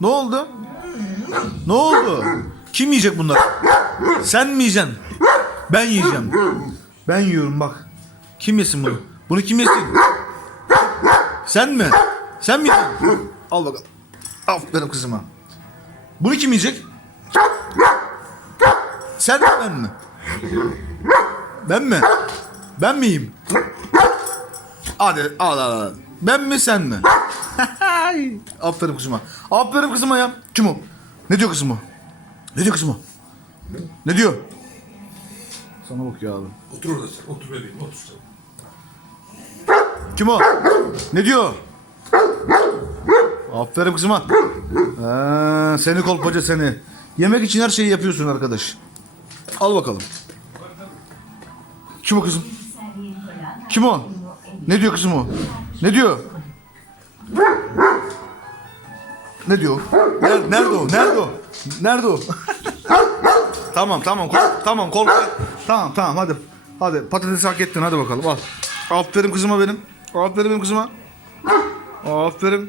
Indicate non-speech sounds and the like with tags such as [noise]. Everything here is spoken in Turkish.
Ne oldu? Ne oldu? Kim yiyecek bunları? Sen mi yiyeceksin? Ben yiyeceğim. Ben yiyorum bak. Kim yesin bunu? Bunu kim yesin? Sen mi? Sen mi yedin? Al bakalım. Aferin kızıma. Bunu kim yiyecek? Sen mi ben mi? Ben mi? Ben mi yiyeyim? Hadi al al al. Ben mi sen mi? Aferin kızıma. Aferin kızıma ya. Kim o? Ne diyor kızım o? Ne diyor kızım o? Ne diyor? Sana bak ya abi. Otur orada sen. Otur bebeğim. Otur sen. Kim o? Ne diyor? Aferin kızıma. Ha, seni kolpaca seni. Yemek için her şeyi yapıyorsun arkadaş. Al bakalım. Kim o kızım? Kim o? Ne diyor kızım o? Ne diyor? Ne diyor? Nerede, nerede o? Nerede o? Nerede o? [laughs] tamam tamam kol, tamam kol tamam tamam hadi hadi patatesi hak ettin hadi bakalım al. Aferin kızıma benim. Aferin benim kızıma. Aferin.